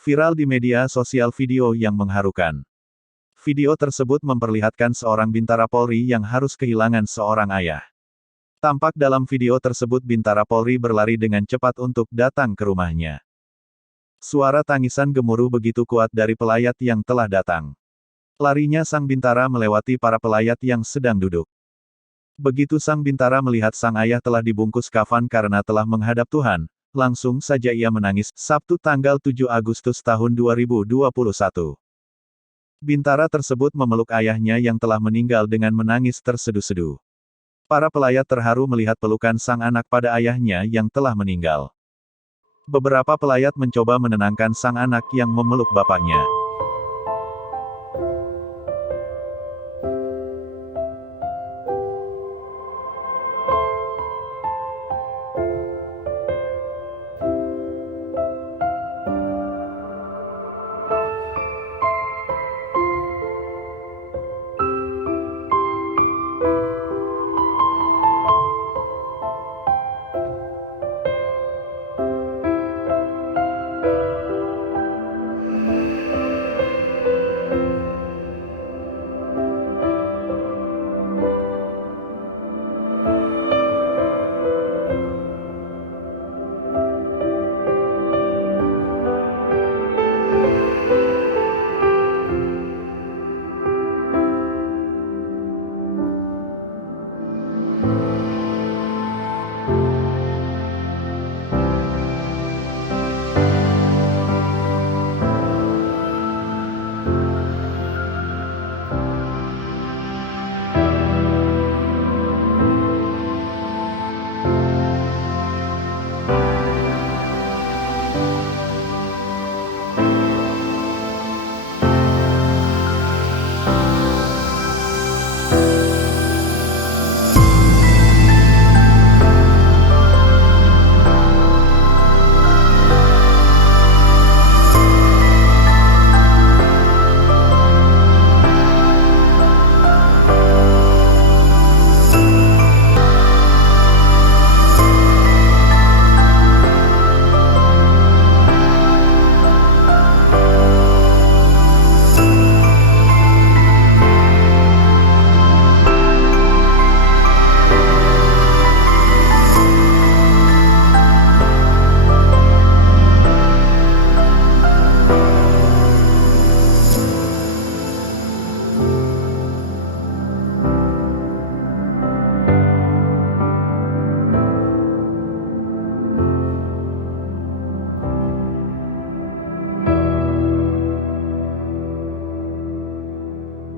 Viral di media sosial video yang mengharukan. Video tersebut memperlihatkan seorang Bintara Polri yang harus kehilangan seorang ayah. Tampak dalam video tersebut Bintara Polri berlari dengan cepat untuk datang ke rumahnya. Suara tangisan gemuruh begitu kuat dari pelayat yang telah datang. Larinya sang Bintara melewati para pelayat yang sedang duduk. Begitu sang Bintara melihat sang ayah telah dibungkus kafan karena telah menghadap Tuhan, langsung saja ia menangis. Sabtu tanggal 7 Agustus tahun 2021. Bintara tersebut memeluk ayahnya yang telah meninggal dengan menangis terseduh-seduh. Para pelayat terharu melihat pelukan sang anak pada ayahnya yang telah meninggal. Beberapa pelayat mencoba menenangkan sang anak yang memeluk bapaknya.